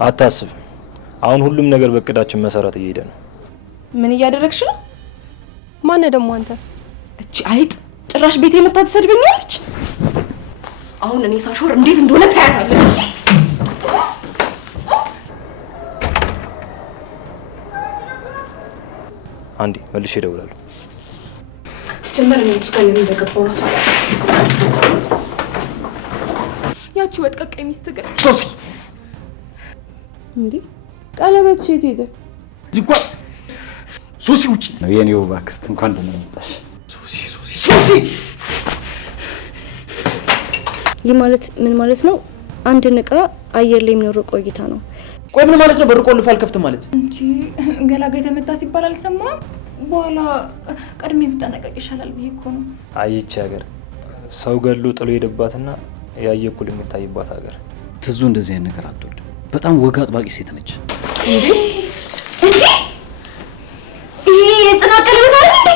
አታስብ። አሁን ሁሉም ነገር በእቅዳችን መሰረት እየሄደ ነው። ምን እያደረግሽ ነው? ማን ደግሞ አንተ? እቺ አይጥ ጭራሽ ቤቴ መታ ትሰድበኛለች። አሁን እኔ ሳሾር እንዴት እንደሆነ ታያታለች። አንዴ መልሼ እደውላለሁ። ጀመረ ነው እዚህ ጋር እንደገባው ራሱ አለ። ያቺ ወጥቀቀኝ ሚስት ግን ሶሲ እንዴ ቀለበት ሴት ሄደ እንኳን ሶሲ ውጪ ነው የኔው ባክስት እንኳን ደህና መጣሽ። ሶሲ ይህ ማለት ምን ማለት ነው? አንድ ንቃ አየር ላይ የሚኖር ቆይታ ነው። ቆይ ምን ማለት ነው? በር ቆልፎ አልከፍትም ማለት እንጂ ገላጋይ ተመታ ሲባል አልሰማም። በኋላ ቀድሜ ብጠነቀቅ ይሻላል ብዬ እኮ ነው። አይቺ ሀገር ሰው ገሎ ጥሎ ሄደባትና ያየኩል የሚታይባት ሀገር። ትዙ እንደዚህ አይነት ነገር አትወድም። በጣም ወግ አጥባቂ ሴት ነች። እንዴ ይሄ የጽናት ቀለበት አይደል እንዴ?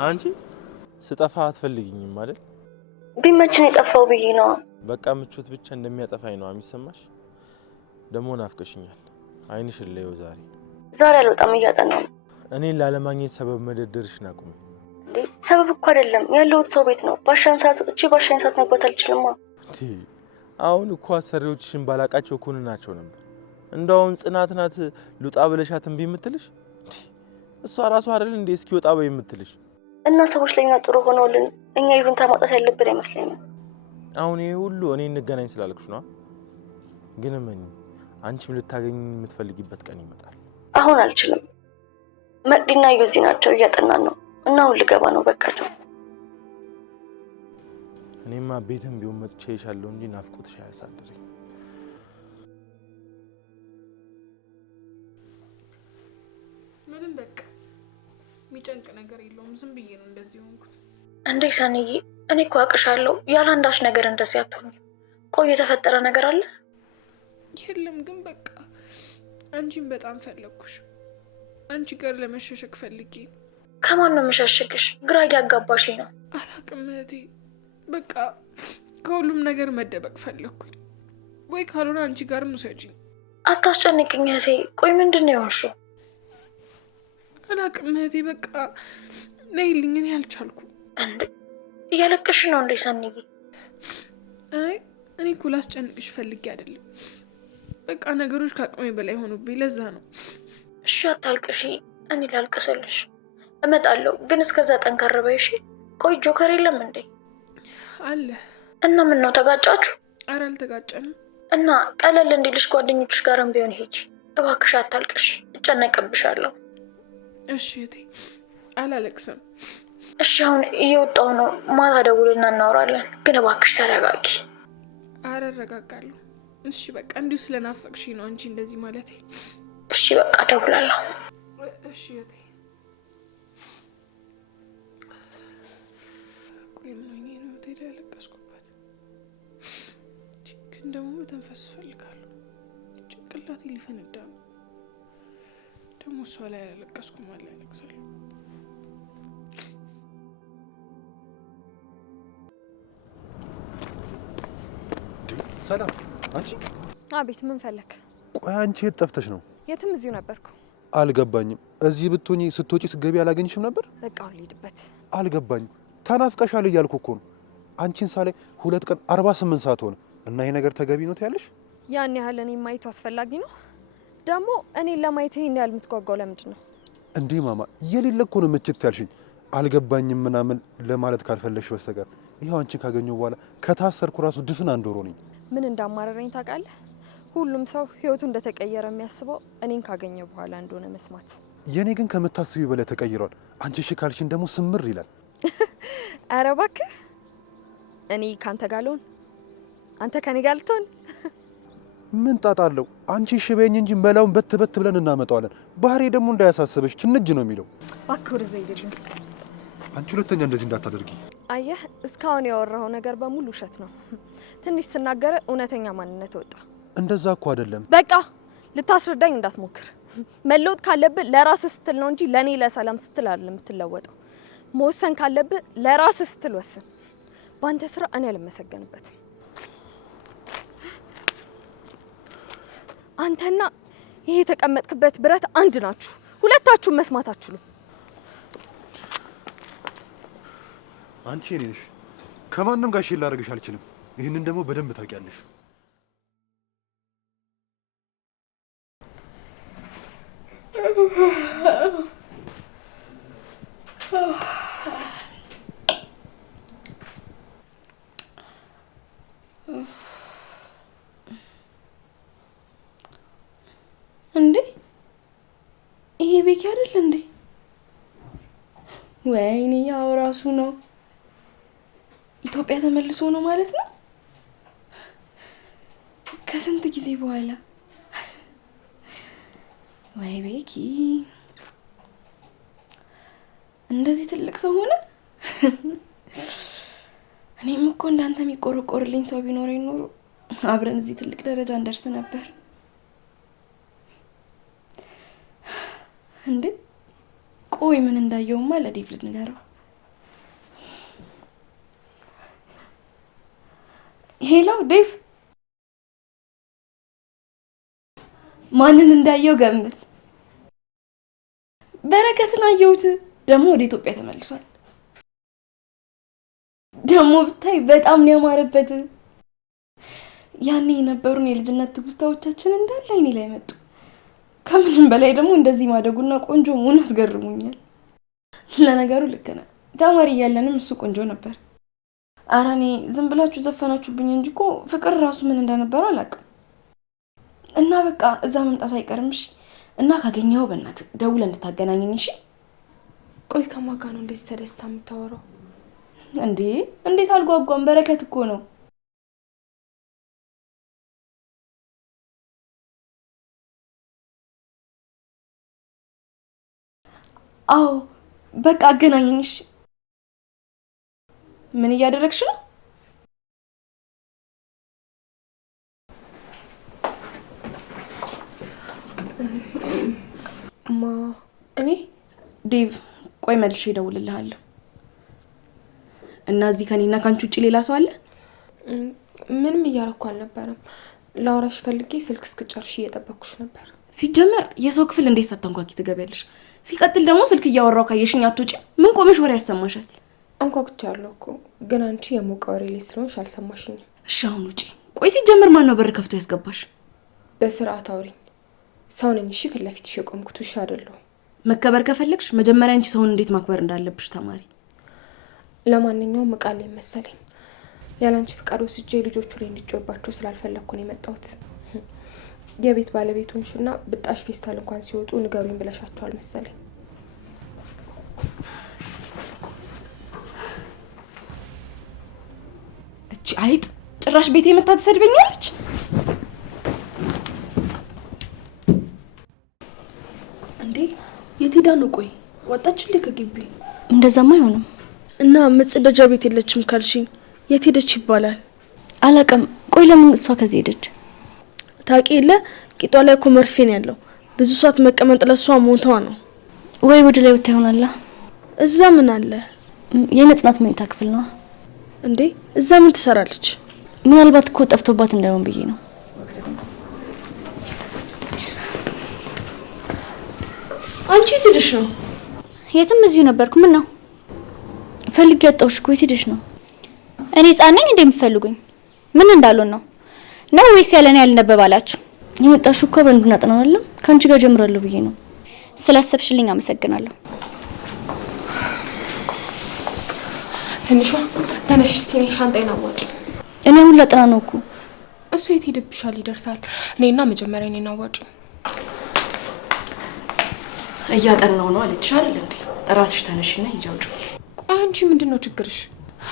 አንቺ ስጠፋ አትፈልጊኝም አይደል? ቢመችን የጠፋው ብዬ ነው። በቃ ምቾት ብቻ እንደሚያጠፋኝ ነው የሚሰማሽ። ደሞ ናፍቀሽኛል። አይንሽን ለየው ዛሬ አልወጣም እያጠናው ነው። እኔን ላለማግኘት ሰበብ መደርደርሽን አቁሚ። እንዴ ሰበብ እኮ አይደለም ያለሁት ሰው ቤት ነው። ባሻን ሰዓት እቺ ባሻን ሰዓት መግባት አልችልም። አሁን እኮ አሰሪዎችሽን ባላቃቸው ኮን ናቸው ነበር። እንደውን ጽናት ናት ሉጣ ብለሻት እምቢ የምትልሽ? እሷ ራሷ አይደል እንዴ እስኪ ወጣ በይ የምትልሽ? እና ሰዎች ለኛ ጥሩ ሆነውልን እኛ ይሉንታ ማጣት ያለብን አይመስለኝም። አሁን ይሄ ሁሉ እኔ እንገናኝ ስላልኩሽ ነው። ግን ምን አንቺም ልታገኝ የምትፈልጊበት ቀን ይመጣል። አሁን አልችልም። መቅዲና ዩዚ ናቸው እያጠናን ነው እና አሁን ልገባ ነው። በቃቸው። እኔማ ቤትም ቢሆን መጥቼ ይሻለው እንጂ ናፍቆትሽ አያሳድረኝ። ምንም በቃ የሚጨንቅ ነገር የለውም። ዝም ብዬ ነው እንደዚህ ሆንኩት። እንዴ ሰንዬ እኔ እኮ አውቅሻለሁ። ያለ አንዳች ነገር እንደዚህ አትሆኝም። ቆይ የተፈጠረ ነገር አለ? የለም ግን በቃ አንቺን በጣም ፈለግኩሽ። አንቺ ጋር ለመሸሸግ ፈልጌ። ከማን ነው የምሸሽግሽ? ግራ እያጋባሽኝ ነው። አላቅም እህቴ። በቃ ከሁሉም ነገር መደበቅ ፈለግኩኝ። ወይ ካልሆነ አንቺ ጋርም ውሰጂኝ። አታስጨንቅኝ እህቴ። ቆይ ምንድን ነው የሆንሽው? አላቅም እህቴ። በቃ ነይልኝ። እኔ አልቻልኩም። እንዴ እያለቅሽ ነው እንዴ ሰንዬ? አይ እኔ እኮ ላስጨንቅሽ ፈልጌ አይደለም። በቃ ነገሮች ከአቅሜ በላይ ሆኑብኝ። ለዛ ነው። እሺ አታልቅሽ። እኔ ላልቅስልሽ እመጣለሁ። ግን እስከዛ ጠንከር በይ እሺ። ቆይ ጆከር የለም እንዴ? አለ። እና ምን ነው ተጋጫችሁ? ኧረ አልተጋጨንም። እና ቀለል እንዲልሽ ጓደኞችሽ ጋርም ቢሆን ሂጂ እባክሽ። አታልቅሽ፣ እጨነቅብሻለሁ። እሺ እህቴ አላለቅስም። እሺ አሁን እየወጣሁ ነው። ማታ ደውልና እናወራለን። ግን እባክሽ ተረጋጊ። ኧረ እረጋጋለሁ። እሺ በቃ እንዲሁ ስለናፈቅሽኝ ነው አንቺ እንደዚህ ማለቴ። እሺ በቃ ደውላለሁ። እሺ እህቴ። ቆይ ምን ሆኜ ነው? ደግሞ መተንፈስ እፈልጋለሁ። ጭንቅላቴ ሊፈነዳ ነው። ደግሞ እሷ ላይ ያለቀስኩ ማለት ያለቅሳለሁ። ሰላም፣ አንቺ? አቤት፣ ምን ፈለክ? ቆይ አንቺ የት ጠፍተሽ ነው? የትም እዚሁ ነበርኩ። አልገባኝም። እዚህ ብትሆኚ ስትወጪ ስትገቢ አላገኝሽም ነበር? በቃ ልሂድበት። አልገባኝም። ተናፍቀሻል እያልኩ እኮ ነው። አንቺን ሳላይ 2 ቀን 48 ሰዓት ሆነ እና ይሄ ነገር ተገቢ ነው ትያለሽ? ያን ያህል እኔ ማየቱ አስፈላጊ ነው? ደግሞ እኔን ለማየት ይሄን ያህል የምትጓጓው ለምንድን ነው? እንዴ ማማ፣ የሌለ እኮ ነው ምችት ያልሽኝ። አልገባኝም ምናምን ለማለት ካልፈለግሽ በስተቀር ይኸው አንቺን ካገኘሁ በኋላ ከታሰርኩ ራሱ ድፍን 1 ወር ሆነኝ። ምን እንዳማረረኝ ታውቃለህ? ሁሉም ሰው ህይወቱ እንደተቀየረ የሚያስበው እኔን ካገኘ በኋላ እንደሆነ መስማት። የኔ ግን ከምታስቢ በላይ ተቀይሯል። አንቺ እሺ ካልሽኝ ደግሞ ስምር ይላል። ኧረ እባክህ፣ እኔ ካንተ ጋር ልሆን፣ አንተ ከኔ ጋር ልትሆን? ምን ጣጣ አለው? አንቺ እሺ በይኝ እንጂ መላውን በት ብለን እናመጣዋለን። ባህሪ ደግሞ እንዳያሳስበሽ ችንጅ ነው የሚለው። እባክህ ወደዛ ሂድልኝ። አንቺ ሁለተኛ እንደዚህ እንዳታደርጊ። አየህ፣ እስካሁን ያወራኸው ነገር በሙሉ ውሸት ነው። ትንሽ ስናገረ እውነተኛ ማንነት ወጣ። እንደዛ እኮ አይደለም። በቃ ልታስረዳኝ እንዳትሞክር። መለወጥ ካለብህ ለራስህ ስትል ነው እንጂ ለኔ ለሰላም ስትል አይደለም የምትለወጠው። መወሰን ካለብህ ለራስህ ስትል ወስን። በአንተ ስራ እኔ አልመሰገንበትም። አንተና ይሄ የተቀመጥክበት ብረት አንድ ናችሁ። ሁለታችሁም መስማት አትችሉም። አንቺ እኔ ነሽ። ከማንም ጋር ሽል ላደርግሽ አልችልም። ይህንን ደግሞ በደንብ ታውቂያለሽ። እንዴ ይሄ ቤኪ አይደል እንዴ? ወይኔ ያው ራሱ ነው። ኢትዮጵያ ተመልሶ ነው ማለት ነው። ከስንት ጊዜ በኋላ። ወይ ቤኪ እንደዚህ ትልቅ ሰው ሆነ። እኔም እኮ እንዳንተ የሚቆረቆርልኝ ሰው ቢኖረኝ ኖሮ አብረን እዚህ ትልቅ ደረጃ እንደርስ ነበር። እንዴ ቆይ ምን እንዳየውማ ለዴቭ ልንገረው። ሄሎ ዴቭ፣ ማንን እንዳየው ገምት። በረከትን አየሁት። ደግሞ ወደ ኢትዮጵያ ተመልሷል። ደግሞ ብታይ በጣም ነው ያማረበት። ያኔ የነበሩን የልጅነት ትውስታዎቻችን እንዳለ አይኔ ላይ መጡ። ከምንም በላይ ደግሞ እንደዚህ ማደጉና ቆንጆ መሆኑ አስገርሞኛል። ለነገሩ ልክ ነህ። ተማሪ እያለንም እሱ ቆንጆ ነበር። ኧረ እኔ ዝም ብላችሁ ዘፈናችሁብኝ እንጂ እኮ ፍቅር ራሱ ምን እንደነበረ አላውቅም። እና በቃ እዛ መምጣቱ አይቀርም። እሺ? እና ካገኘኸው በእናትህ ደውለህ እንድታገናኘኝ እሺ? ቆይ ከማን ጋር ነው እንደዚህ ተደስታ የምታወራው? እንዴ እንዴት አልጓጓም? በረከት እኮ ነው። አዎ በቃ አገናኘኝ እሺ? ምን እያደረግሽ ነው? እኔ ዴቭ ቆይ መልሼ እደውልልሃለሁ። እና እዚህ ከኔና ካንቺ ውጪ ሌላ ሰው አለ? ምንም እያረኩ አልነበረም። ላውራሽ ፈልጌ ስልክ እስክጨርሽ እየጠበኩሽ ነበር። ሲጀመር የሰው ክፍል እንዴት ሳታንኳኪ ትገቢያለሽ? ሲቀጥል ደግሞ ስልክ እያወራው ካየሽኝ አትወጪ። ምን ቆመሽ ወሬ ያሰማሻል? አንኳኩቻለሁ እኮ ግን አንቺ የሞቀ ወሬ ላይ ስለሆንሽ አልሰማሽኝም። እሺ አሁን ውጪ። ቆይ ሲጀመር ማን ነው በር ከፍቶ ያስገባሽ? በስርዓት አውሪኝ። ሰው ነኝ እሺ? ፊት ለፊትሽ የቆምኩት ውሻ አይደለሁም። መከበር ከፈለግሽ መጀመሪያ አንቺ ሰውን እንዴት ማክበር እንዳለብሽ ተማሪ። ለማንኛውም እቃል መሰለኝ ያላንቺ ፍቃድ ወስጄ ልጆቹ ላይ እንዲጮባቸው ስላልፈለኩ ነው የመጣሁት። የቤት ባለቤቱንሽና ብጣሽ ፌስታል እንኳን ሲወጡ ንገሩኝ ብለሻቸዋል መሰለኝ። እቺ አይጥ ጭራሽ ቤቴ መታ ትሰድበኛለች። እንዴ የት ሄዳ ነው? ቆይ ወጣች እንዴ ከግቢ? እንደዛማ አይሆንም። እና መጸዳጃ ቤት የለችም ካልሽኝ የት ሄደች ይባላል? አላውቅም። ቆይ ለምን እሷ ከዚህ ሄደች? ታውቂ የለ ቂጧ ላይ እኮ መርፌ ነው ያለው። ብዙ ሰዓት መቀመጥ ለሷ ሞቷ ነው። ወይ ወደ ላይ ወጣ ይሆናል። እዛ ምን አለ? የነጽናት መኝታ ክፍል ነው እንዴ? እዛ ምን ትሰራለች? ምናልባት እኮ ጠፍቶባት እንዳይሆን ብዬ ነው። አንቺ ትድሽ ነው? የትም እዚሁ ነበርኩ። ምን ነው? ፈልጌ ያጣሁሽ እኮ። የት ሄደሽ ነው? እኔ ህጻን ነኝ እንደምፈልጉኝ? ምን እንዳሉን ነው ወይስ ያለኔ ያልነበባላችሁ? የመጣሽው እኮ በእንድናጥና አይደለም? ካንቺ ጋር ጀምራለሁ ብዬ ነው። ስላሰብሽልኝ አመሰግናለሁ። ትንሿ ተነሽ እስቲ ነይ ሻንጣዬን አዋጪ። እኔ አሁን ላጥና ነው እኮ። እሱ የት ሄደብሻል? ይደርሳል። እኔና መጀመሪያ እኔን አዋጪ። እያጠናው ነው አለች አይደል እንዴ? ራስሽ ተነሽና ይጃውጩ። ቆይ አንቺ ምንድነው ችግርሽ?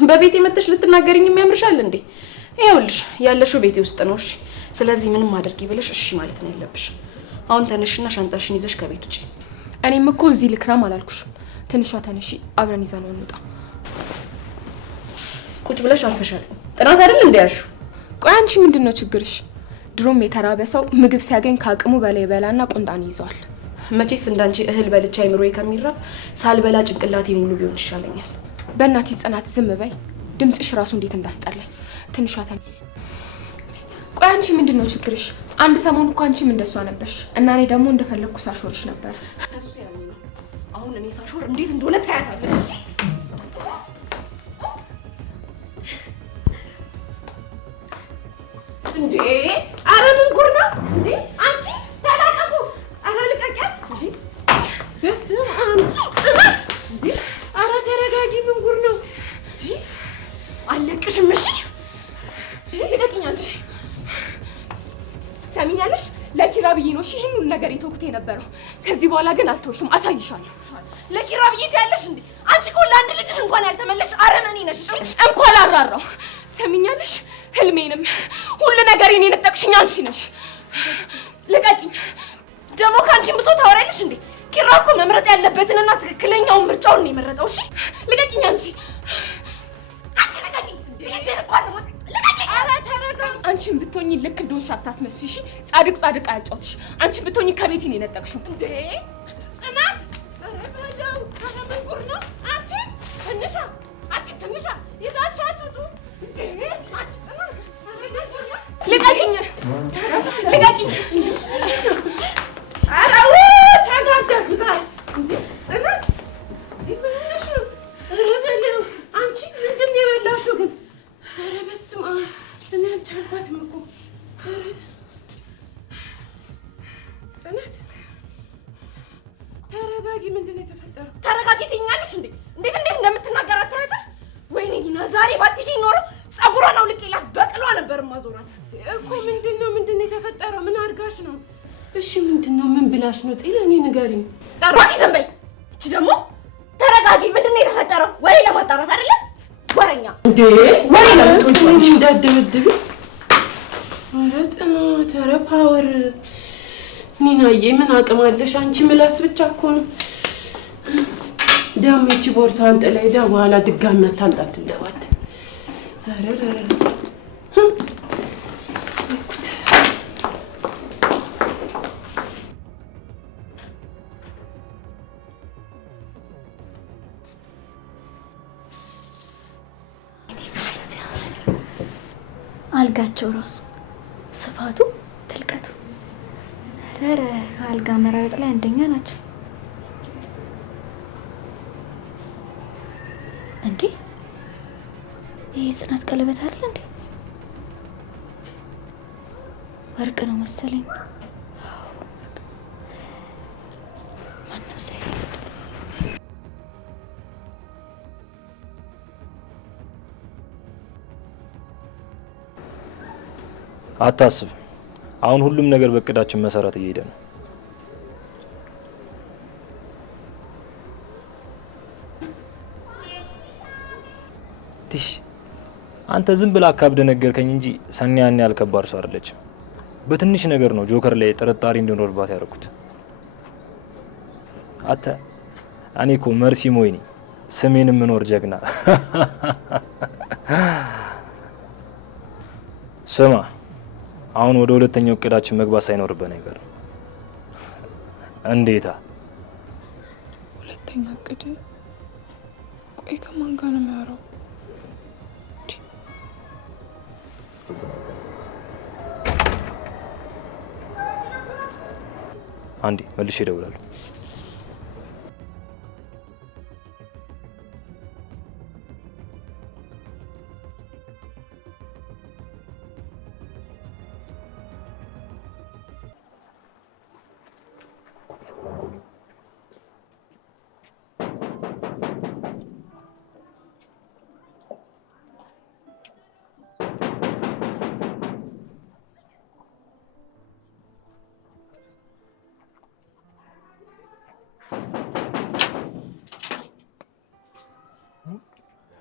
በቤቴ መጥተሽ ልትናገሪኝ የሚያምርሻል እንዴ? ይኸውልሽ ያለሽው ቤቴ ውስጥ ነው እሺ። ስለዚህ ምንም አድርጊ ብለሽ እሺ ማለት ነው ያለብሽ። አሁን ተነሽና ሻንጣሽን ይዘሽ ከቤት ውጪ። እኔም እኮ እዚህ ልክራም አላልኩሽም። ትንሿ ተነሺ፣ አብረን ይዘነው እንውጣ። ቁጭ ብለሽ አልፈሻት ጥናት አይደል እንዴ ያልሽው? ቆይ አንቺ ምንድነው ችግርሽ? ድሮም የተራበ ሰው ምግብ ሲያገኝ ከአቅሙ በላይ በላና ቁንጣን ይዘዋል። መቼስ እንዳንቺ እህል በልቻ አይምሮዬ ከሚራብ ሳልበላ ጭንቅላቴ ሙሉ ቢሆን ይሻለኛል። በእናትሽ ጽናት ዝም በይ። ድምጽሽ ራሱ እንዴት እንዳስጠላኝ። ትንሿ ተነሽ። ቆይ አንቺ ምንድነው ችግርሽ? አንድ ሰሞን እኮ አንቺም እንደሷ ነበርሽ እና እኔ ደግሞ እንደፈለኩ ሳሾርሽ ነበር። እሱ ያኔ ነው። አሁን እኔ ሳሾር እንዴት እንደሆነ ታያታለሽ። እንዴ አረ ምን ጉር ነው እንዴ? አንቺ ተላቀቁ። አረ ልቀቂያት እንዴ! በስመ አብ ጽናት! እንዴ አረ ተረጋጊ። ምን ጉር ነው እንዴ? አለቅሽም። እሺ ልቀቂኝ አንቺ። ሰሚኛለሽ? ለኪራ ብዬ ነው እሺ ይሄን ሁሉ ነገር የተውኩት የነበረው። ከዚህ በኋላ ግን አልተውሽም፣ አሳይሻለሁ። ለኪራ ብዬ ትያለሽ እንዴ? አንቺ እኮ ለአንድ ልጅሽ እንኳን ያልተመለሽ አረመኔ ነሽ። እሺ እንኳን አራራው። ሰሚኛለሽ? ህልሜንም ሁሉ ነገሬን የነጠቅሽኝ አንቺ ነሽ። ልቀቂኝ። ደግሞ ከአንቺም ብሶ ታወሪያለሽ እንዴ? ኪራ እኮ መምረጥ ያለበትንና ትክክለኛውን ምርጫውን ነው የመረጠው። እሺ ልቀቂኝ አንቺ። አንቺ ልቀቂኝ። ልጄን እንኳን ነው ልቀቂኝ። ኧረ ተረጋጊ። አንቺን ብትሆኚ ልክ እንደሆንሽ አታስመስይ እሺ። ጻድቅ አያጫውትሽ። አንቺን ብትሆኚ ከቤቴ ነው የነጠቅሽው እንዴ ጽናት። ኧረ በለው። ኧረ ምን ጉር ነው አንቺ ትንሿ ይዛችሁ አትውጡ እንዴ አንቺ ጽናት። ልቀቂኝ ልቀቂኝ። ኧረ ተጋደሉ ዛሬ እንዴ ጽናት ይመለሽ ነው። ኧረ በለው አንቺ ምንድን ነው የበላሽው ግን? ኧረ በስመ አብ እኔ አልቻልኳትም እኮ። ኧረ ጽናት ተረጋጊ። ምንድን ነው የተፈጠረው? ተረጋጊ ትይኛለሽ እንዴ? እንዴት እንደምትናገር አታያትም? ወይኔ ሊና ዛሬ ባትሽኝ ኖሮ ጸጉሯን አውልቄላት በቅሏ ነበር ማዞራት እኮ። ምንድን ነው የተፈጠረው? ምን አድርጋሽ ነው? እሺ ምንድን ነው? ምን ብላሽ ነው? ጽ ለእኔ ንገሪኝ። ጠራኪ ዝም በይ። እቺ ደግሞ ተረጋጊ። ምንድን ነው የተፈጠረው? ወሬ ለማጣራት አይደለም ወሬኛ እንዴ? ወሬ ለምትወጪ እንዳትደብድቢ። ኧረ ጽናት፣ ኧረ ፓወር። ኒናዬ ምን አቅም አለሽ አንቺ? ምላስ ብቻ እኮ ነው። ደግሞ እቺ ቦርሳዋን ጥላ ሄዳ በኋላ ድጋሚ አታምጣት እንደባት። ኧረ አልጋቸው ራሱ ስፋቱ ትልቀቱ፣ ኧረ አልጋ መራረጥ ላይ አንደኛ ናቸው። እንዴ ይሄ ጽናት ቀለበት አይደል እንዴ? ወርቅ ነው መሰለኝ። ማንም ሳይል አታስብ። አሁን ሁሉም ነገር በእቅዳችን መሰረት እየሄደ ነው። ትሽ አንተ ዝም ብላ አካብደ ነገርከኝ እንጂ ሰኒ ያን ያህል ከባድ ሰው አይደለችም። በትንሽ ነገር ነው ጆከር ላይ ጥርጣሬ እንዲኖርባት ያደረኩት። እኔ እኮ መርሲ ሞይኒ ስሜን የምኖር ጀግና። ስማ አሁን ወደ ሁለተኛው እቅዳችን መግባት ሳይኖርብን አይቀርም። እንዴታ ሁለተኛ እቅድ? ቆይ ከማን ጋር ነው የሚያወራው? አንዴ መልሼ እደውላለሁ።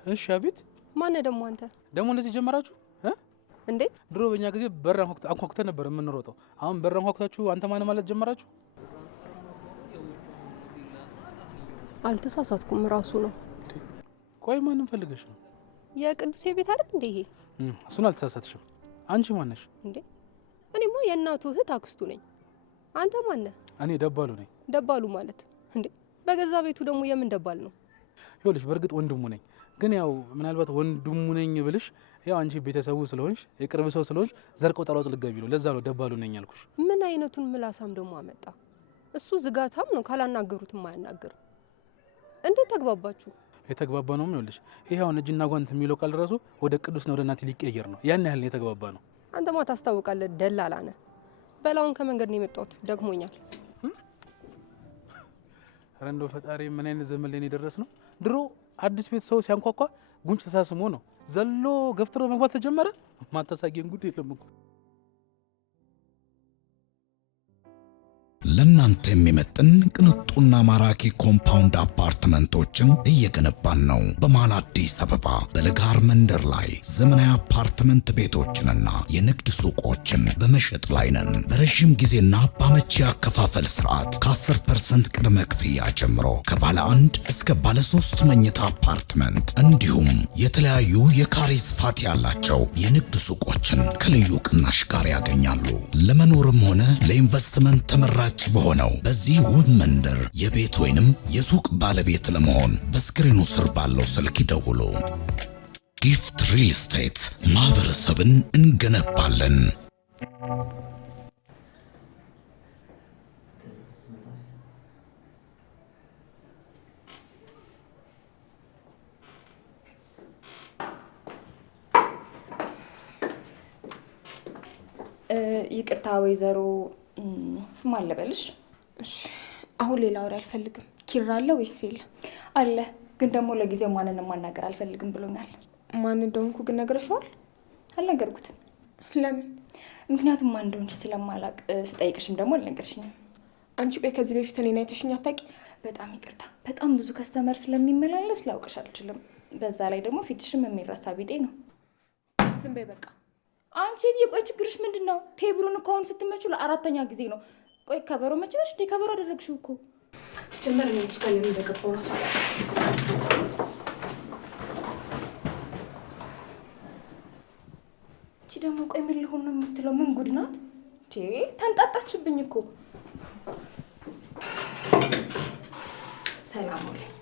እሺ አቤት። ማን ደግሞ አንተ? ደግሞ እንደዚህ ጀመራችሁ? እንዴት? ድሮ በእኛ ጊዜ በር አንኳኩተን ነበር የምንሮጠው። አሁን በር አንኳኩታችሁ አንተ ማን ማለት ጀመራችሁ? አልተሳሳትኩም፣ ራሱ ነው። ቆይ ማንን ፈልገሽ ነው? የቅዱሴ ቤት አይደል እንዴ ይሄ? እሱን አልተሳሳትሽም። አንቺ ማን ነሽ? እንዴ እኔማ የእናቱ እህት አክስቱ ነኝ። አንተ ማን ነህ? እኔ ደባሉ ነኝ። ደባሉ ማለት እንዴ? በገዛ ቤቱ ደግሞ የምን ደባል ነው? ይኸውልሽ በእርግጥ ወንድሙ ነኝ፣ ግን ያው ምናልባት ወንድሙ ነኝ ብልሽ ያው አንቺ ቤተሰቡ ስለሆንሽ የቅርብ ሰው ስለሆንሽ ዘር ቆጠራው ልትገቢ ነው። ለዛ ነው ደባሉ ነኝ ያልኩሽ። ምን አይነቱን ምላሳም ደግሞ አመጣ? እሱ ዝጋታም ነው፣ ካላናገሩትም አያናግር። እንዴት ተግባባችሁ? የተግባባ ነው። ይኸውልሽ ይሄ አሁን እጅና ጓንት የሚለው ቃል ራሱ ወደ ቅዱስ ነው ወደ እናት ሊቀየር ነው። ያን ያህል ነው የተግባባ ነው። አንተማ ታስታውቃለህ፣ ደላላ ነህ። በላውን ከመንገድ ነው የመጣሁት፣ ደግሞኛል። ኧረ እንደው ፈጣሪ ምን አይነት ዘመን ላይ ነው የደረስ ነው። ድሮ አዲስ ቤት ሰው ሲያንኳኳ ጉንጭ ተሳስሞ ነው ዘሎ ገፍትሮ መግባት ተጀመረ። ማታሳጊን ጉድ የለም እኮ። ለናንተ የሚመጥን ቅንጡና ማራኪ ኮምፓውንድ አፓርትመንቶችን እየገነባን ነው። በመሃል አዲስ አበባ በለጋር መንደር ላይ ዘመናዊ አፓርትመንት ቤቶችንና የንግድ ሱቆችን በመሸጥ ላይ ነን። በረዥም ጊዜና በአመቺ አከፋፈል ስርዓት ከ10% ቅድመ ክፍያ ጀምሮ ከባለ 1 እስከ ባለ 3 መኝታ አፓርትመንት እንዲሁም የተለያዩ የካሬ ስፋት ያላቸው የንግድ ሱቆችን ከልዩ ቅናሽ ጋር ያገኛሉ። ለመኖርም ሆነ ለኢንቨስትመንት ተመራጭ በሆነው በዚህ ውብ መንደር የቤት ወይንም የሱቅ ባለቤት ለመሆን በስክሪኑ ስር ባለው ስልክ ይደውሉ። ጊፍት ሪል ስቴት ማህበረሰብን እንገነባለን። ይቅርታ ወይዘሮ ማን ልበልሽ? እሺ አሁን ሌላ ወሬ አልፈልግም። ኪራ አለ ወይስ የለ? አለ፣ ግን ደግሞ ለጊዜው ማንንም ማናገር አልፈልግም ብሎኛል። ማን እንደሆንኩ ግን ነግረሽዋል? አልነገርኩትም። ለምን? ምክንያቱም ማን እንደሆንሽ ስለማላቅ፣ ስጠይቅሽም ደግሞ አልነገርሽኝም። አንቺ ቆይ ከዚህ በፊት እኔን አይተሽኝ አታውቂ? በጣም ይቅርታ፣ በጣም ብዙ ከስተመር ስለሚመላለስ ላውቅሽ አልችልም። በዛ ላይ ደግሞ ፊትሽም የሚረሳ ቢጤ ነው። ዝም በይ በቃ። አንቺ የቆይ ችግርሽ ምንድን ነው? ቴብሉን እኮ አሁን ስትመጪው ለአራተኛ ጊዜ ነው። ቆይ ከበሮ መቼ ነሽ? ከበሮ አደረግሽው እኮ ጀመር ነው። እቺ ካለ እንደገባው ራሱ አላ እቺ ደግሞ ቆይ ምን ልሆን ነው የምትለው? ምን ጉድ ናት? ተንጣጣችብኝ እኮ። ሰላም አለኝ።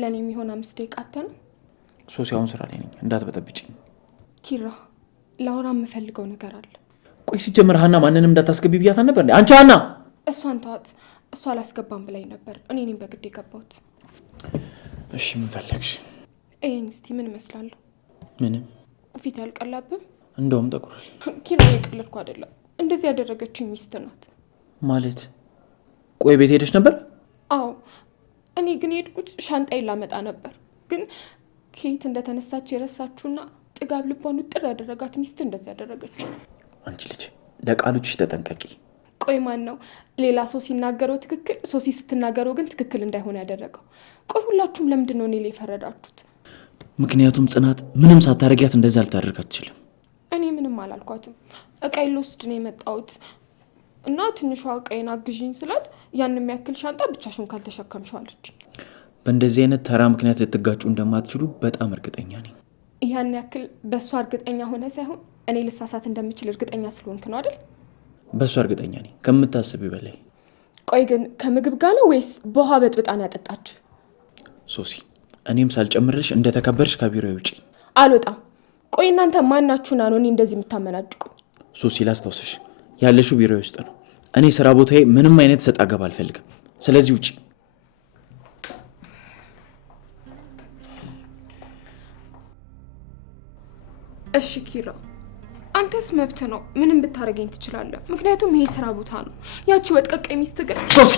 ለኔ የሚሆን 5 ደቂቃ አተን። ሶሲ አሁን ስራ ላይ ነኝ፣ እንዳትበጠብጭኝ። ኪራ ላውራ የምፈልገው ነገር አለ። ቆይ ሲጀመር ሀና ማንንም እንዳታስገቢ ብያት ነበር እንዴ? አንቺ ሀና! እሷን ተዋት፣ እሷ አላስገባም ብላኝ ነበር። እኔ ነኝ በግድ የገባሁት። እሺ ምን ፈለግሽ? ይሄን እስቲ ምን እመስላለሁ? ምንም። ፊት ያልቀላብም? እንደውም ጠቁሯል። ኪራ የቀለድኩ አይደለም፣ እንደዚህ ያደረገችኝ ሚስት ናት። ማለት? ቆይ ቤት ሄደሽ ነበር? አዎ እኔ ግን የሄድኩት ሻንጣዬን ላመጣ ነበር። ግን ከየት እንደተነሳች የረሳችሁና ጥጋብ ልቧን ውጥር ያደረጋት ሚስት እንደዚህ ያደረገች። አንቺ ልጅ ለቃሎችሽ ተጠንቀቂ። ቆይ ማን ነው ሌላ ሰው ሲናገረው ትክክል፣ ሶሲ ስትናገረው ግን ትክክል እንዳይሆን ያደረገው? ቆይ ሁላችሁም ለምንድን ነው እኔ ላይ የፈረዳችሁት? ምክንያቱም ጽናት ምንም ሳታደርጊያት እንደዚህ ልታደርግ አትችልም። እኔ ምንም አላልኳትም። እቃዬን ልወስድ ነው የመጣሁት። እና ትንሿ እቃዬን አግዥኝ ስላት ያን የሚያክል ሻንጣ ብቻሽን ካልተሸከምሽው አለች። በእንደዚህ አይነት ተራ ምክንያት ልትጋጩ እንደማትችሉ በጣም እርግጠኛ ነኝ። ያን ያክል በእሷ እርግጠኛ ሆነ ሳይሆን እኔ ልሳሳት እንደምችል እርግጠኛ ስለሆንክ ነው አይደል? በእሷ እርግጠኛ ነኝ ከምታስቢው በላይ። ቆይ ግን ከምግብ ጋር ነው ወይስ በውሃ በጥብጣን ያጠጣች? ሶሲ እኔም ሳልጨምርልሽ እንደተከበርሽ ከቢሮ ውጪ። አልወጣም። ቆይ እናንተ ማናችሁና ነው እኔ እንደዚህ የምታመናጭቁኝ? ሶሲ ላስታውስሽ፣ ያለሽው ቢሮ ውስጥ ነው። እኔ ስራ ቦታዬ ምንም አይነት ሰጣ ገባ አልፈልግም። ስለዚህ ውጪ። እሺ ኪራ፣ አንተስ መብት ነው፣ ምንም ብታረገኝ ትችላለህ። ምክንያቱም ይሄ ስራ ቦታ ነው። ያቺ ወጥቀቀ ሚስት ግን ሶሲ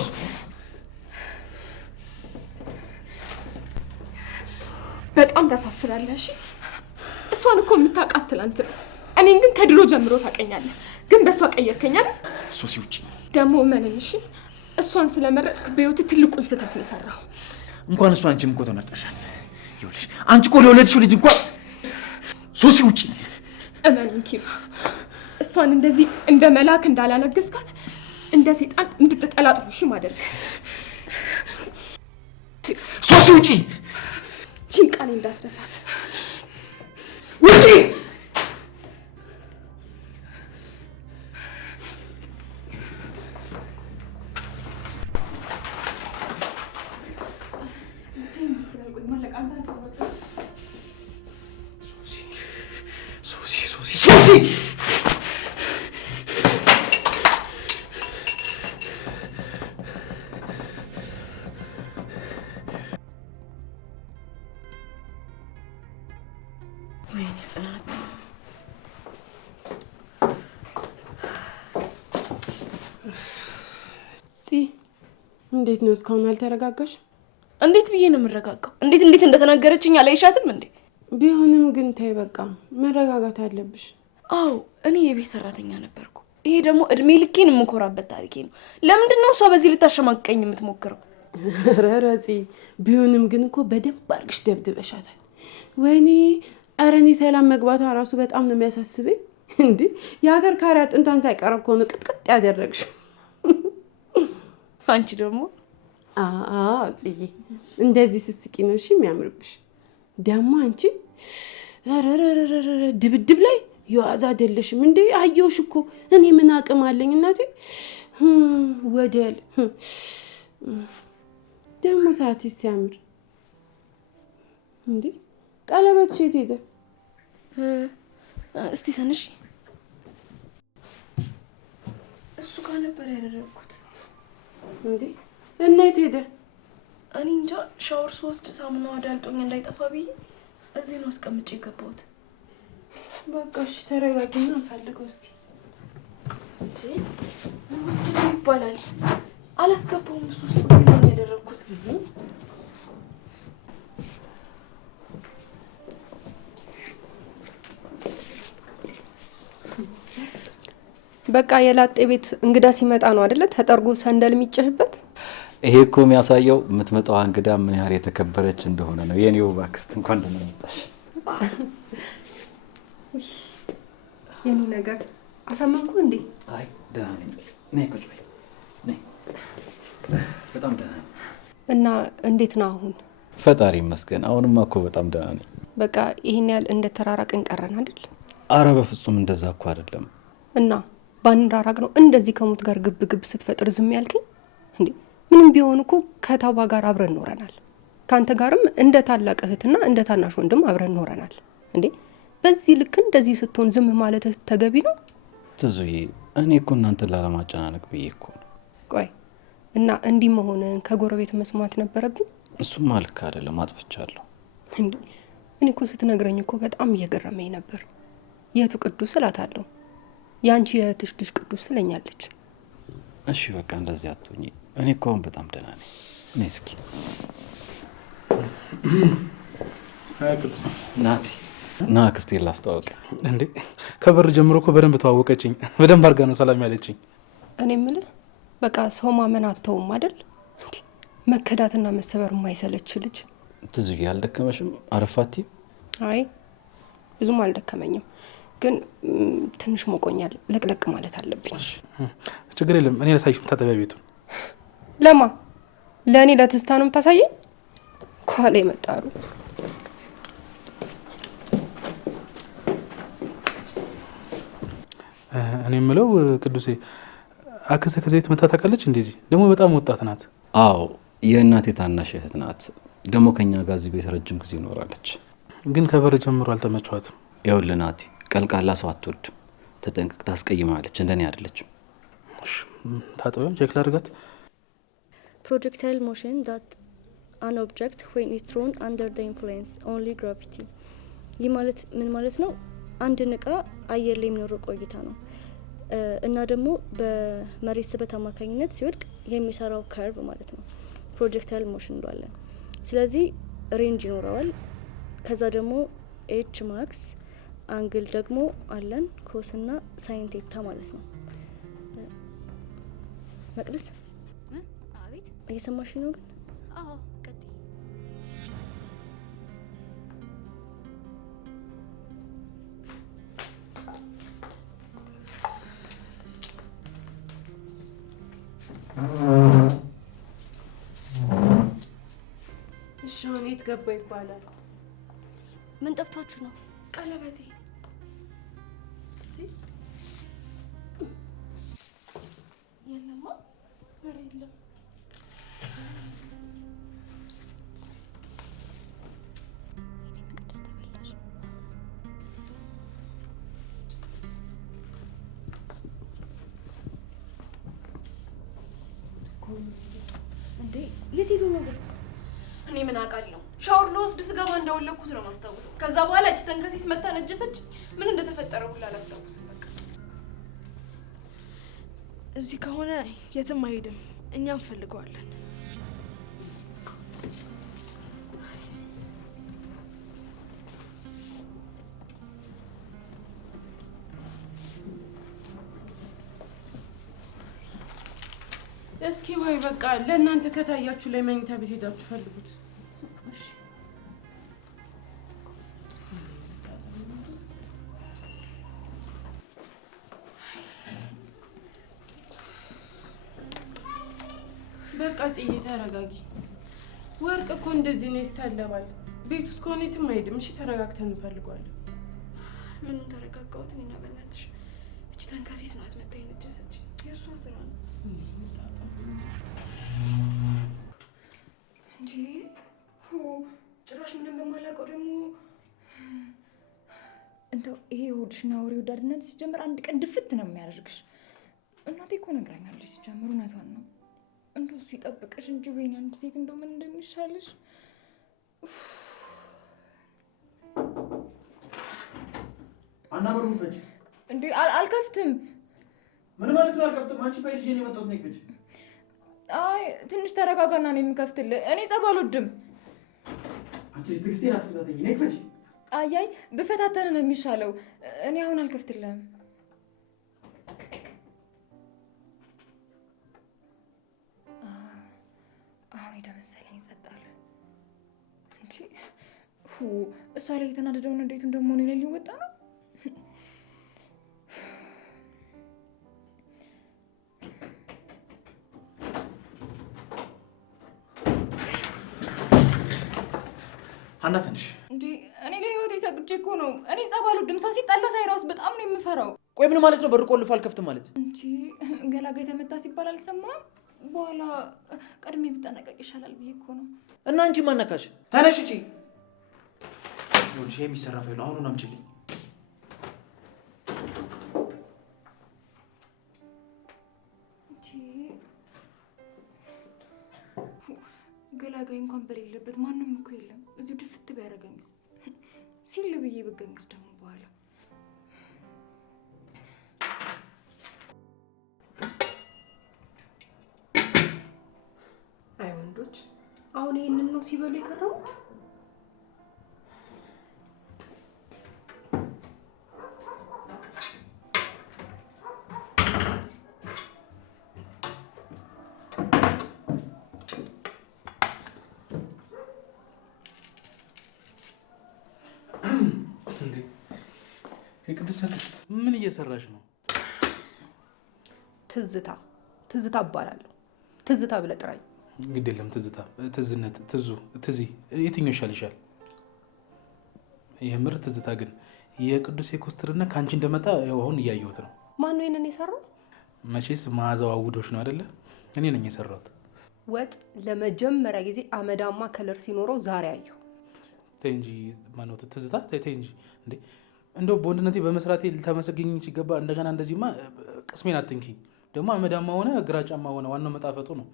በጣም ታሳፍራለህ። እሺ እሷን እኮ የምታውቃት ትላንት ነው። እኔን ግን ከድሮ ጀምሮ ታውቀኛለህ። ግን በእሷ ቀየርከኝ አይደል? ሶሲ ውጪ። ደግሞ እመነኝ እሺ፣ እሷን ስለመረጥክ በህይወት ትልቁን ስህተት ነው የሰራው። እንኳን እሷ አንቺም እኮ ተመርጠሻል። ይኸውልሽ አንቺ እኮ ለወለድሽው ልጅ እንኳን ሶሲ ውጪ። እመነኝ ኪራ፣ እሷን እንደዚህ እንደ መልአክ እንዳላነገስካት እንደ ሰይጣን እንድትጠላጥሽ ማድረግ። ሶሲ ውጪ። ጭንቃኔ እንዳትረሳት ውጪ። ሶሲ ወይኔ ጽናት፣ እንዴት ነው እስካሁን አልተረጋጋሽ? እንዴት ብዬ ነው የምረጋጋው? እንዴት እንደተናገረችኝ አላይሻትም እንዴ? ቢሆንም ግን ተይ በቃ መረጋጋት አለብሽ። አዎ እኔ የቤት ሰራተኛ ነበርኩ። ይሄ ደግሞ እድሜ ልኬን የምኮራበት ታሪኬ ነው። ለምንድን ነው እሷ በዚህ ልታሸማቀኝ የምትሞክረው? ረረጺ ቢሆንም ግን እኮ በደንብ አድርግሽ ደብድበሻታል። ወይኔ ኧረ እኔ ሰላም መግባቷ ራሱ በጣም ነው የሚያሳስበኝ። እንዴ የሀገር ካሪ አጥንቷን ሳይቀር እኮ ነው ቅጥቅጥ ያደረግሽው። አንቺ ደግሞ ጽዬ እንደዚህ ስስቂ ነው እሺ የሚያምርብሽ። ደግሞ አንቺ ድብድብ ላይ የዋዛ አይደለሽም እንዴ? አየሁሽ እኮ እኔ ምን አቅም አለኝ እናቴ። ወደል ደግሞ ሰዓትሽ ሲያምር እንዴ! ቀለበት ሼት ሄደ? እስቲ ትንሽ እሱ ጋር ነበር ያደረኩት። እንዴ እና የት ሄደ? እኔ እንጃ። ሻወር ስወስድ ሳሙናው አዳልጦኝ እንዳይጠፋ ብዬ እዚህ ነው አስቀምጬ የገባሁት። በቃ እሺ ተረጋጊና እንፈልገው እስኪ። እንዴ ወስዶ ይባላል። አላስገባውም እሱ ውስጥ እዚህ ነው ያደረኩት። በቃ የላጤ ቤት እንግዳ ሲመጣ ነው አይደለ ተጠርጎ ሰንደል የሚጨህበት። ይሄ እኮ የሚያሳየው የምትመጣው እንግዳ ምን ያህል የተከበረች እንደሆነ ነው። የኔው ባክስት እንኳን ደህና መጣሽ። የኔ ነገር አሳመንኩ እንዴ? አይ ደህና ነኝ። ነይ ቁጭ በይ። ነይ። በጣም ደህና ነኝ። እና እንዴት ነው አሁን? ፈጣሪ ይመስገን አሁንማ እኮ በጣም ደህና ነኝ። በቃ ይሄን ያህል እንደ ተራራቅን ቀረን አይደል? አረ በፍጹም እንደዛ እኮ አይደለም። እና ባንራራቅ ነው እንደዚህ ከሞት ጋር ግብ ግብ ስትፈጥር ዝም ያልከኝ እንዴ? ምንም ቢሆን እኮ ከታባ ጋር አብረን ኖረናል። ካንተ ጋርም እንደ ታላቅ እህትና እንደ ታናሽ ወንድም አብረን ኖረናል። እንዴ በዚህ ልክ እንደዚህ ስትሆን ዝም ማለት ተገቢ ነው? ትዙዬ እኔ እኮ እናንተን ላለማጨናነቅ ብዬ እኮ ነው። ቆይ እና እንዲህ መሆንን ከጎረቤት መስማት ነበረብኝ? እሱማ ልክ አይደለም፣ አጥፍቻለሁ። እንዴ እኔ እኮ ስትነግረኝ እኮ በጣም እየገረመኝ ነበር። የቱ ቅዱስ እላታለሁ፣ ያንቺ የእህትሽ ልጅ ቅዱስ ትለኛለች። እሺ በቃ እንደዚህ አትሁኚ። እኔ እኮ አሁን በጣም ደህና ነኝ። እኔ እስኪ ናቲ ና አክስቴን ላስተዋወቅ። እንዴ ከበር ጀምሮ እኮ በደንብ ተዋወቀችኝ። በደንብ አድርጋ ነው ሰላም ያለችኝ። እኔ የምልህ በቃ ሰው ማመን አተውም አይደል? እንዴ መከዳትና መሰበር የማይሰለች ልጅ። ትዙዬ አልደከመሽም? አረፋቲ? አይ ብዙም አልደከመኝም፣ ግን ትንሽ ሞቆኛል። ለቅለቅ ማለት አለብኝ። ችግር የለም። እኔ ላሳይሽ መታጠቢያ ቤቱን። ለማ ለእኔ ለትስታ ነው የምታሳየኝ? ከኋላ ይመጣሉ። እኔ የምለው ቅዱሴ አክስተ ከዚህ መታ ታውቃለች? እንደዚህ ደግሞ በጣም ወጣት ናት። አዎ የእናቴ ታናሽ እህት ናት። ደግሞ ከኛ ጋር እዚህ ቤት ረጅም ጊዜ ይኖራለች። ግን ከበር ጀምሮ አልተመቸዋትም። ይኸውልህ ናቲ ቀልቃላ ሰው አትወድም። ተጠንቅቅ፣ ታስቀይማለች። እንደኔ አይደለችም። ታጥበም ቼክ ላድርጋት። ፕሮጀክታይል ሞሽን ዳት አን ኦብጀክት ዌን ኢትስ ትሮን አንደር ዘ ኢንፍሉዌንስ ኦንሊ ግራቪቲ። ይህ ማለት ምን ማለት ነው? አንድን እቃ አየር ላይ የሚኖረው ቆይታ ነው እና ደግሞ በመሬት ስበት አማካኝነት ሲወድቅ የሚሰራው ከርቭ ማለት ነው ፕሮጀክታይል ሞሽን እንለዋለን። ስለዚህ ሬንጅ ይኖረዋል። ከዛ ደግሞ ኤች ማክስ አንግል ደግሞ አለን ኮስ እና ሳይን ቴታ ማለት ነው። መቅደስ አቤት፣ እየሰማሽ ነው? ግን አዎ፣ ቀጥይ። እሺ አሁን የት ገባ ይባላል? ምን ጠፍታችሁ ነው? ቀለበቴ የለማ። ኧረ የለም። እንዴ የት ሄዶ ነው? እኔ ምን አውቃለሁ? ሻወር ልወስድ ስገባ እንዳወለኩት ነው ማስታወሰው። ከዛ በኋላ እጅ ተንከሲስ መታ ነጀሰች። ምን እንደተፈጠረ ሁላ አላስታውስም። በቃ እዚህ ከሆነ የትም አይሄድም። እኛ እንፈልገዋለን። እስኪ ወይ በቃ ለእናንተ ከታያችሁ ላይ መኝታ ቤት ሄዳችሁ ፈልጉት። እሺ በቃ ጽዬ ተረጋጊ። ወርቅ እኮ እንደዚህ ነው ይሳለባል። ቤት ውስጥ ከሆነ የትም አይሄድም። እሺ ተረጋግተን እንፈልገዋለን። ምኑን ተረጋጋሁት? እኔና በእናትሽ እች ተንከሲስ ናት መታ የነጀሰች። የእሷ ስራ ነው እንጂ ጭራሽ ምንም በማላውቀው ደግሞ እንደው ይሄ ሆድሽና ወሬ ወዳድነት ሲጀምር አንድ ቀን ድፍት ነው የሚያደርግሽ። እናቴ እኮ ነግራኛለች። ሲጀምር እውነቷን ነው። እንደው እሱ ይጠብቅሽ እንጂ ወይኔ አንድ ሴት እንደው ምን እንደሚሻልሽ። አናበሩም ፈጅ እንዴ አልከፍትም። ምን ማለት ነው አልከፍትም? አንቺ ፋይልሽ ነው የመጣሁት ነው ይፈጅ። አይ ትንሽ ተረጋጋና ነው የምከፍትልህ። እኔ ጸብ አልወድም። አንቺ ትግስቴን አትፈታተኝ ነው ይፈጅ። አያይ ብፈታተን ነው የሚሻለው። እኔ አሁን አልከፍትልህም። አሁን ሄደ መሰለኝ ጸጣለ እንጂ እሷ ላይ የተናደደውን እንዴት እንደሆነ እኔ ሊወጣ ነው። ሀና ትንሽ እንዴ እኔ ለህይወቴ ሰግጄ እኮ ነው። እኔ ጸብ አልወድም። ሰው ሲጣላ ሳይ እራሱ በጣም ነው የምፈራው። ቆይ ምን ማለት ነው? በር ቆልፎ አልከፍትም ማለት እንጂ ገላጋይ ተመታ ሲባል አልሰማም። በኋላ ቀድሜ ብጠነቀቅ ይሻላል ብዬ እኮ ነው። እና አንቺ ማነካሽ? ተነሽ እጪ። ይኸውልሽ የሚሰራ ፋይል አሁኑን አምጪልኝ። ገላጋይ እንኳን በሌለበት ማንም እኮ የለም። እዚሁ ድፍት ቢያደርገኝስ? ሲል ብዬ ብገኝስ ደግሞ በኋላ አይ ወንዶች አሁን ይሄንን ነው ሲበሉ የከረሙት። የቅዱስ አክስት ምን እየሰራሽ ነው? ትዝታ እባላለሁ። ትዝታ ብለህ ጥራኝ። ግድ የለም ትዝታ፣ ትዝነት፣ ትዚ የትኛው ይሻልሻል? የምር ትዝታ ግን የቅዱስ የኮስትርና ከአንቺ እንደመጣ ያው አሁን እያየሁት ነው። ማን ነው ይሄንን የሰራው? መቼስ መዓዛው አውዶሽ ነው አይደለ? እኔ ነኝ የሰራሁት። ወጥ ለመጀመሪያ ጊዜ አመዳማ ከለር ሲኖረው ዛሬ አየሁ። ተይ እንጂ ማነው ትዝታ፣ ተይ እንጂ እንዴ! እንደው በወንድነቴ በመስራቴ ልታመሰግኝ ሲገባ እንደገና እንደዚህማ ቅስሜን አትንኪኝ። ደግሞ አመዳማ ሆነ ግራጫማ ሆነ ዋናው መጣፈጡ ነው።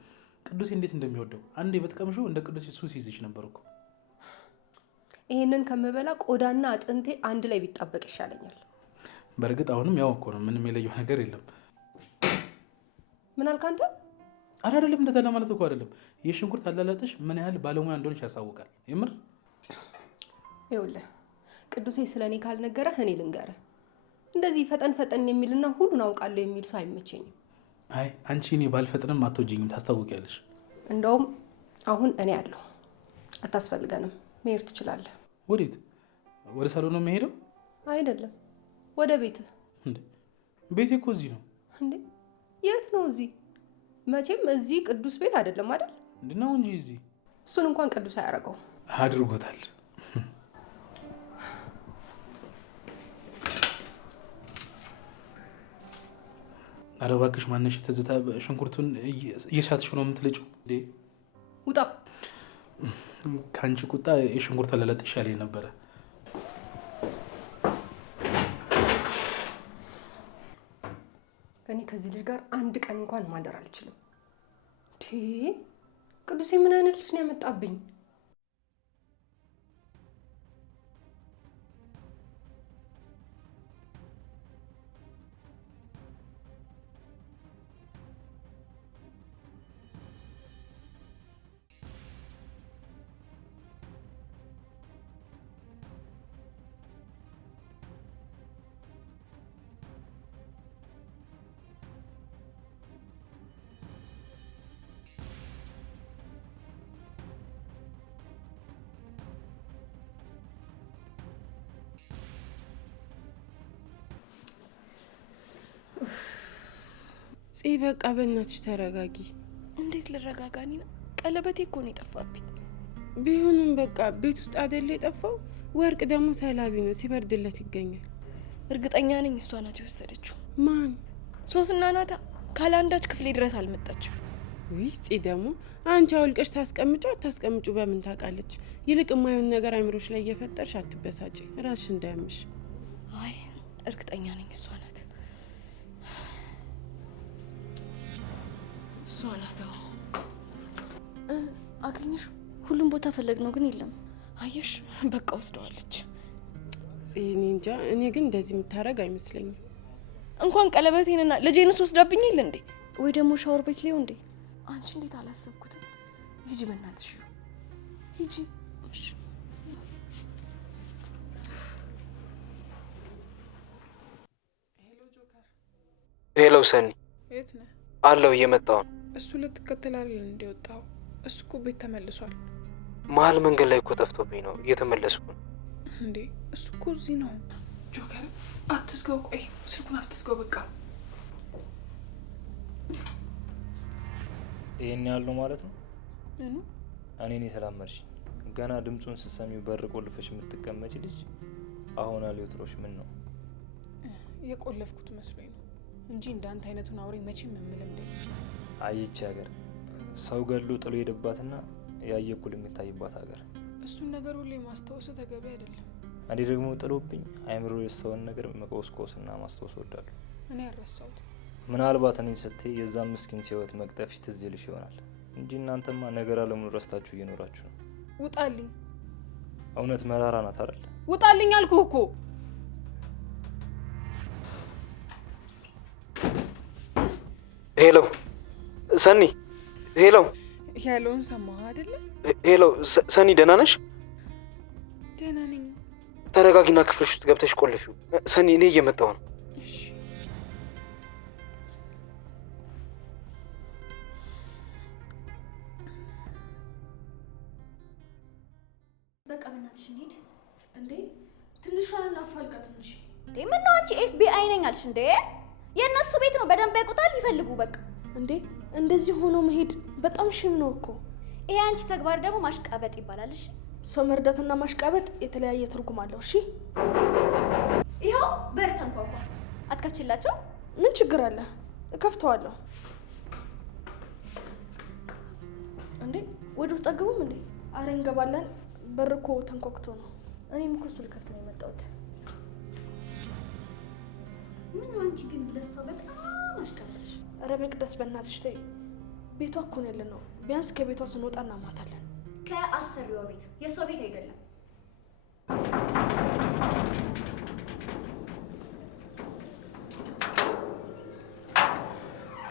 ቅዱሴ እንዴት እንደሚወደው አንዴ በጥቀምሹ እንደ ቅዱሴ ሱስ ይዝሽ ነበር እኮ። ይሄንን ከምበላ ቆዳና አጥንቴ አንድ ላይ ቢጣበቅ ይሻለኛል። በእርግጥ አሁንም ያው እኮ ነው፣ ምንም የለየው ነገር የለም። ምን አልክ አንተ? አይደለም እንደዛ ለማለት እኮ አይደለም። የሽንኩርት አላላጥሽ ምን ያህል ባለሙያ እንደሆነች ያሳውቃል። የምር ይኸውልህ ቅዱሴ ስለኔ ካልነገረህ እኔ ልንገርህ። እንደዚህ ፈጠን ፈጠን የሚልና ሁሉን አውቃለሁ የሚል ሰው አይመቸኝም። አይ አንቺ እኔ ባልፈጥንም አትወጂኝም፣ ታስታውቂያለሽ። እንደውም አሁን እኔ አለሁ፣ አታስፈልገንም፣ መሄድ ትችላለህ። ወዴት? ወደ ሳሎን ነው የምሄደው? አይደለም ወደ ቤትህ። እንዴ ቤቴ እኮ እዚህ ነው። እንዴ የት ነው እዚህ? መቼም እዚህ ቅዱስ ቤት አይደለም አይደል? ነው እንጂ እዚህ። እሱን እንኳን ቅዱስ አያደርገው አድርጎታል። ኧረ እባክሽ ማነሽ ትዝታ፣ ሽንኩርቱን እየሳትሽ ነው የምትልጪው እንዴ? ውጣ። ከአንቺ ቁጣ የሽንኩርት አለለጥ ይሻለኝ ነበረ። እኔ ከዚህ ልጅ ጋር አንድ ቀን እንኳን ማደር አልችልም። ቅዱሴ ምን አይነት ልጅ ነው ያመጣብኝ? በቃ በእናትሽ ተረጋጊ። እንዴት ልረጋጋኒ ነው? ቀለበቴ እኮ ነው የጠፋብኝ። ቢሆንም በቃ ቤት ውስጥ አይደለ የጠፋው? ወርቅ ደግሞ ሰላቢ ነው፣ ሲበርድለት ይገኛል። እርግጠኛ ነኝ እሷ ናት የወሰደችው። ማን? ሶስና ናታ። ካላንዳች ክፍሌ ድረስ አልመጣችም። ውይ ደግሞ አንቺ አውልቀሽ ታስቀምጩ አታስቀምጩ በምን ታውቃለች? ይልቅ የማይሆን ነገር አይምሮሽ ላይ እየፈጠርሽ አትበሳጪ፣ ራስሽ እንዳያምሽ። አይ እርግጠኛ ነኝ እሷ ናት። እሷ ናት። አገኘሽ? ሁሉም ቦታ ፈለግ ነው ግን የለም። አየሽ በቃ ወስደዋለች። እኔ እንጃ። እኔ ግን እንደዚህ የምታረግ አይመስለኝም። እንኳን ቀለበቴንና ልጄንስ ወስዳብኝ የለ እንዴ? ወይ ደግሞ ሻወር ቤት ሊሆን እንዴ? አንቺ እንዴት አላሰብኩትም? ሂጂ በእናትሽ ሂጂ። እሺ ሄሎ ሰኒ፣ የት ነህ? አለው እየመጣው ነው። እሱ ልትከተላለን እንደወጣው። እሱ እኮ ቤት ተመልሷል። መሀል መንገድ ላይ እኮ ጠፍቶብኝ ነው እየተመለስኩ ነው። እንዴ እሱ እኮ እዚህ ነው። ጆከር አትስገው፣ ቆይ ስልኩን አትስገው። በቃ ይሄን ያህል ነው ማለት ነው? ምኑ? እኔን የተላመድሽ ገና ድምፁን ስትሰሚው በር ቆልፈሽ የምትቀመጪ ልጅ አሁን አልዮ ጥሎሽ ምን ነው? የቆለፍኩት መስሎኝ ነው እንጂ እንዳንተ አይነቱን አውሬ መቼም የምለምድ አይመስልም። አይቺ ሀገር ሰው ገሎ ጥሎ ሄደባትና ያየ እኩል የሚታይባት ሀገር። እሱን ነገር ሁሌ ማስታወስ ተገቢ አይደለም። እኔ ደግሞ ጥሎብኝ አይምሮ የሰውን ነገር መቆስቆስና ማስታወስ ወዳለሁ። እኔ ያረሳሁት ምናልባት እኔ ስትይ የዛን ምስኪን ሕይወት መቅጠፍሽ ትዝ ይልሽ ይሆናል እንጂ እናንተማ ነገር አለሙን ረስታችሁ እየኖራችሁ ነው። ውጣልኝ። እውነት መራራ ናት አይደል? ውጣልኝ አልኩህ እኮ። ሄሎ ሰኒ፣ ሄሎ ያለውን ሰማህ አይደለ? ሄሎ ሰኒ፣ ደህና ነሽ? ደህና ነኝ። ተረጋጊና ክፍልሽ ውስጥ ገብተሽ ቆልፊው። ሰኒ፣ እኔ እየመጣሁ ነው። እሺ። በቃ በእናትሽ እንሂድ። እንዴ ትንሿን አፋልጋት እንጂ ምን ነው አንቺ FBI ነኝ አልሽ እንዴ? የእነሱ ቤት ነው፣ በደንብ ያውቁታል፣ ይፈልጉ በቃ። እንዴ እንደዚህ ሆኖ መሄድ በጣም ሽም ነው እኮ። ይሄ አንቺ ተግባር ደግሞ ማሽቃበጥ ይባላል። እሺ ሰው መርዳትና ማሽቃበጥ የተለያየ ትርጉም አለው። እሺ ይኸው በር ተንኳኳ። አትከፍችላቸው? ምን ችግር አለ? እከፍተዋለሁ። እንዴ ወደ ውስጥ አገቡም እንዴ? አረ እንገባለን። በር እኮ ተንኳክቶ ነው። እኔም እኮ እሱ ልከፍት ነው የመጣሁት። ምን ነው አንቺ ግን ለሷ በጣም አሽቃበጥሽ። አረ መቅደስ በእናትሽ ተይ። ቤቷ እኮ ነው ያለነው። ቢያንስ ከቤቷ ስንወጣ እናማታለን። ከአሰሪዋ ቤት፣ የሷ ቤት አይደለም።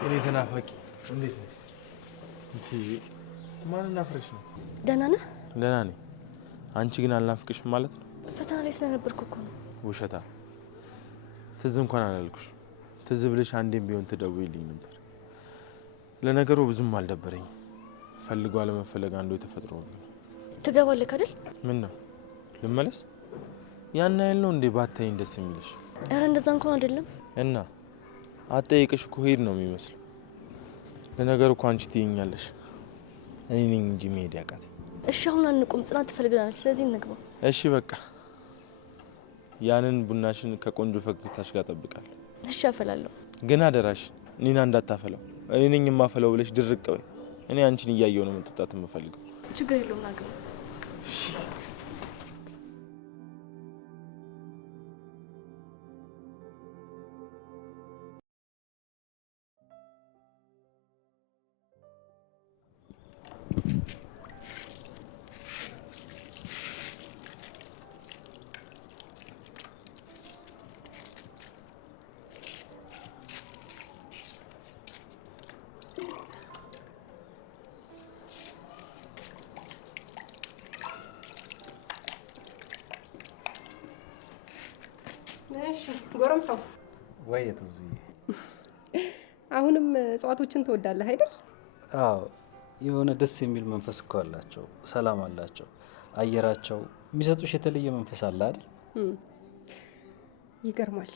እኔ ተናፋቂ እንዴት ነሽ? እንዴ ማን ናፍረሽ ነው? ደህና ነህ? ደህና ነኝ። አንቺ ግን አልናፍቅሽም ማለት ነው? ፈተና ላይ ስለነበርኩ እኮ ነው። ውሸታ። ትዝ እንኳን አላልኩሽ። ትዝ ብለሽ አንዴም ቢሆን ትደውይልኝ ነበር። ለነገሩ ብዙም አልደበረኝም። ፈልጎ አለመፈለግ አንዱ የተፈጥሮ ነው። ትገባለህ አይደል? ምን ነው ልመለስ? ያን ያህል ነው እንዴ ባታይኝ ደስ የሚልሽ? ኧረ እንደዛ እንኳን አይደለም። እና አጠይቅሽ እኮ ሄድ ነው የሚመስለው። ለነገሩ እኮ አንቺ ትይኛለሽ፣ እኔ ነኝ እንጂ መሄድ ያቃት። እሺ አሁን አንቁም፣ ጽናት ትፈልግናለች። ስለዚህ እንግባ። እሺ በቃ ያንን ቡናሽን ከቆንጆ ፈገግታሽ ጋር ጠብቃለሁ። እሺ አፈላለሁ። ግን አደራሽ ኒና እንዳታፈላው። እኔ ነኝ የማፈላው ብለሽ ድርቅ በይ። እኔ አንቺን እያየሁ ነው መጠጣት የምፈልገው። ችግር የለውም ናግባ። እሺ ጎረምሳው፣ ወይ ትዙዬ፣ አሁንም እጽዋቶችን ትወዳለህ አይደል? አዎ፣ የሆነ ደስ የሚል መንፈስ እኮ አላቸው፣ ሰላም አላቸው። አየራቸው የሚሰጡሽ የተለየ መንፈስ አለ አይደል? ይገርማል።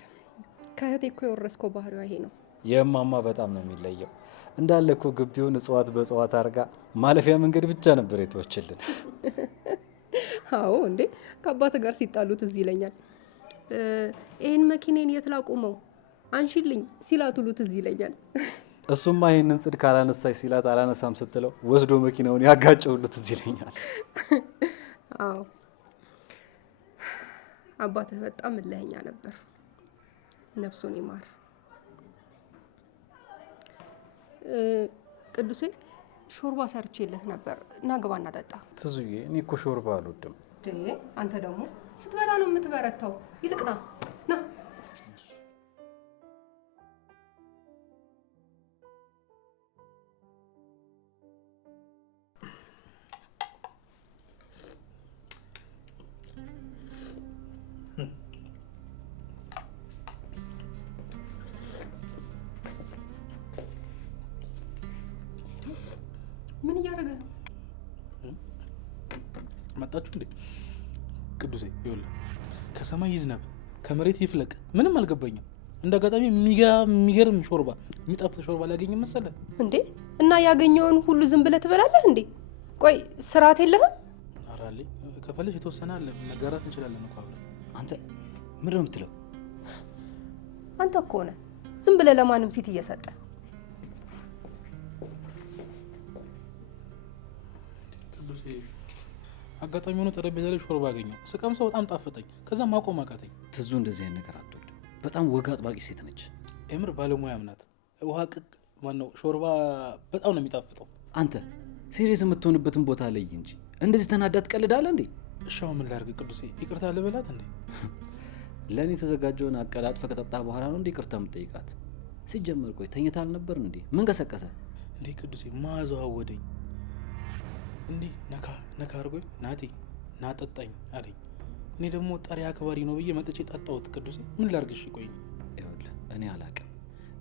ከእህቴ እኮ የወረስከው ባህሪዋ ይሄ ነው። የእማማ በጣም ነው የሚለየው። እንዳለ እኮ ግቢውን እጽዋት በእጽዋት አድርጋ ማለፊያ መንገድ ብቻ ነበር የተወችልን። አዎ እንዴ፣ ከአባት ጋር ሲጣሉት እዚህ ይለኛል። ይህን መኪኔን የት ላቁመው አንሺልኝ ሲላት ሁሉ ትዝ ይለኛል። እሱማ ይህንን ጽድ ካላነሳሽ ሲላት አላነሳም ስትለው ወስዶ መኪናውን ያጋጨው ሁሉ ትዝ ይለኛል። አዎ አባትህ በጣም እልኸኛ ነበር። ነፍሱን ይማር። ቅዱሴ ሾርባ ሰርቼልህ ነበር፣ ና ግባ እና ጠጣ። ትዙዬ፣ እኔ እኮ ሾርባ አልወድም። አንተ ደግሞ ስትበላ ነው የምትበረታው። ይልቅ ና ና። ምን እያደረገ ነው? መጣችሁ እንዴ? ቅዱሴ ይኸውልህ፣ ከሰማይ ይዝነብ ከመሬት ይፍለቅ ምንም አልገባኝም። እንደ አጋጣሚ የሚገርም ሾርባ፣ የሚጣፍጥ ሾርባ ላገኝ መሰለህ እንዴ? እና ያገኘውን ሁሉ ዝም ብለህ ትበላለህ እንዴ? ቆይ ስርዓት የለህም? ኧረ አለኝ። ከፈለሽ የተወሰነ አለ መጋራት እንችላለን እኮ አብረን። አንተ ምንድን ነው የምትለው? አንተ እኮ ነህ ዝም ብለህ ለማንም ፊት እየሰጠ። ቅዱሴ አጋጣሚ ሆኖ ጠረጴዛ ላይ ሾርባ አገኘሁ። ስቀምሰው በጣም ጣፈጠኝ። ከዛ ማቆም አቃተኝ። ትዙ እንደዚህ አይነት ነገር አትወድም። በጣም ወግ አጥባቂ ሴት ነች። የምር ባለሙያም ናት። ውሃ ቅቅ ማነው ሾርባ በጣም ነው የሚጣፍጠው። አንተ ሲሪየስ የምትሆንበትን ቦታ ላይ እንጂ እንደዚህ ተናዳ ትቀልዳለህ እንዴ? እሺ አሁን ምን ላድርግ ቅዱሴ? ይቅርታ ልበላት እንዴ? ለእኔ የተዘጋጀውን አቀላጥፈህ ከጠጣ በኋላ ነው እንዴ ይቅርታ የምጠይቃት? ሲጀመር ቆይ ተኝታ አልነበር እንዴ? ምን ቀሰቀሰ እንዴ? ቅዱሴ ማዘው አወደኝ። እንዲህ ነካ ነካ አድርጎኝ ናቲ ናጠጣኝ አለኝ። እኔ ደግሞ ጠሪ አክባሪ ነው ብዬ መጥቼ ጠጣሁት። ቅዱሴ ምን ላድርግሽ? ቆይ ይኸውልህ እኔ አላውቅም፣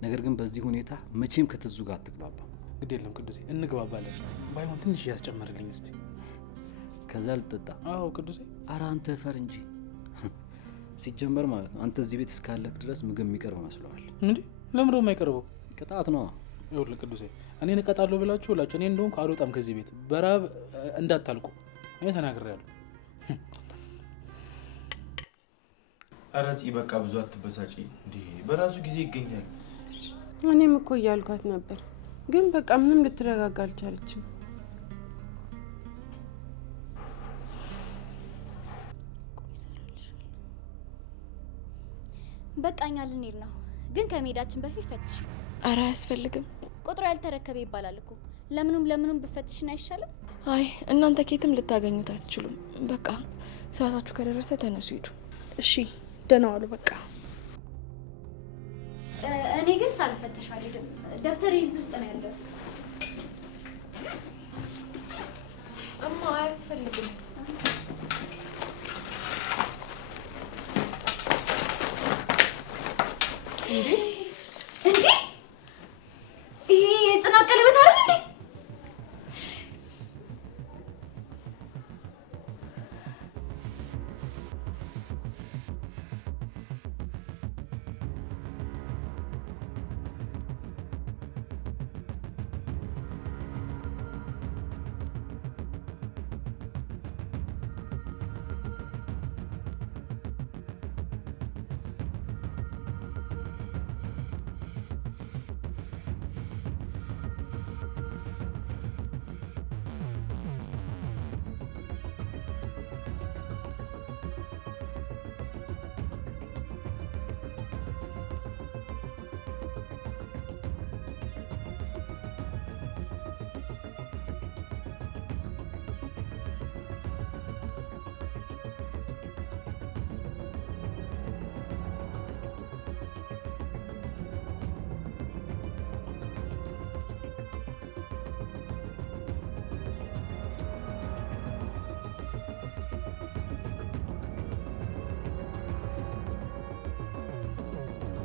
ነገር ግን በዚህ ሁኔታ መቼም ከትዙ ጋር አትግባባ። ግድ የለም ቅዱሴ እንግባባለን። ባይሆን ትንሽ ያስጨመርልኝ እስቲ። ከዛ ልጠጣ? አዎ ቅዱሴ። ኧረ አንተ ፈር እንጂ ሲጀመር ማለት ነው አንተ እዚህ ቤት እስካለክ ድረስ ምግብ የሚቀርብ መስለዋል እንዴ? ለምን ነው የማይቀርበው? ቅጣት ነው። ይኸውልህ ቅዱሴ እኔን እቀጣለሁ ብላችሁ ሁላችሁ እኔ እንደውም አልወጣም ከዚህ ቤት በራብ እንዳታልቁ እኔ ተናግሬያለሁ። ኧረ ጽ በቃ ብዙ አትበሳጪ እንዴ፣ በራሱ ጊዜ ይገኛል። እኔም እኮ እያልኳት ነበር፣ ግን በቃ ምንም ልትረጋጋ አልቻለችም። በቃ እኛ ልንሄድ ነው፣ ግን ከመሄዳችን በፊት ፈትሽ። አረ አያስፈልግም። ቁጥሩ ያልተረከበ ይባላል እኮ። ለምኑም ብፈትሽን አይሻልም? አይ እናንተ ኬትም ልታገኙት አትችሉም። በቃ ሰዓታችሁ ከደረሰ ተነሱ ሂዱ። እሺ ደህና ዋሉ። በቃ እኔ ግን ሳልፈተሽ አልሄድም። ደብተሬ እዚህ ውስጥ ነው ያለው። እማ አያስፈልግም። እንዴ